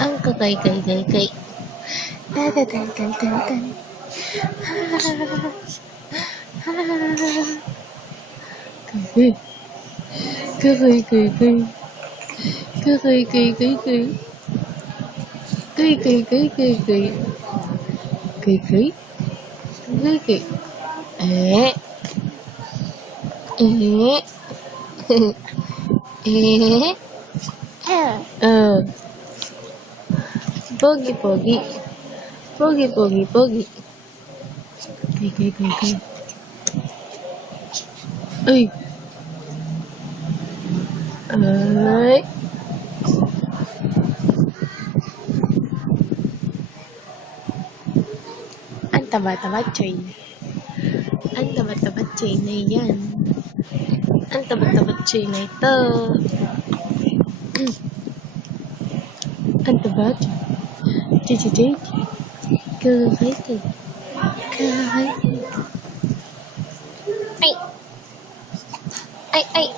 Ang kakay-kay-kay-kay. Tan-tan-tan-tan-tan. Kakay. Kakay-kay-kay. Kakay-kay-kay-kay. Kay-kay-kay-kay-kay. Kay-kay. Kay-kay. Eh. Eh. Eh. Pogi, pogi. Pogi, pogi, pogi. Kay-kay-kay-kay. Ay. Ay. Ang taba-taba, Choy. Ang taba-taba, Choy na yan. Ang taba-taba, Choy na ito. Ang taba, Choy. Choy. Kakay-kay. Kakay-kay. Ay. Ay, ay.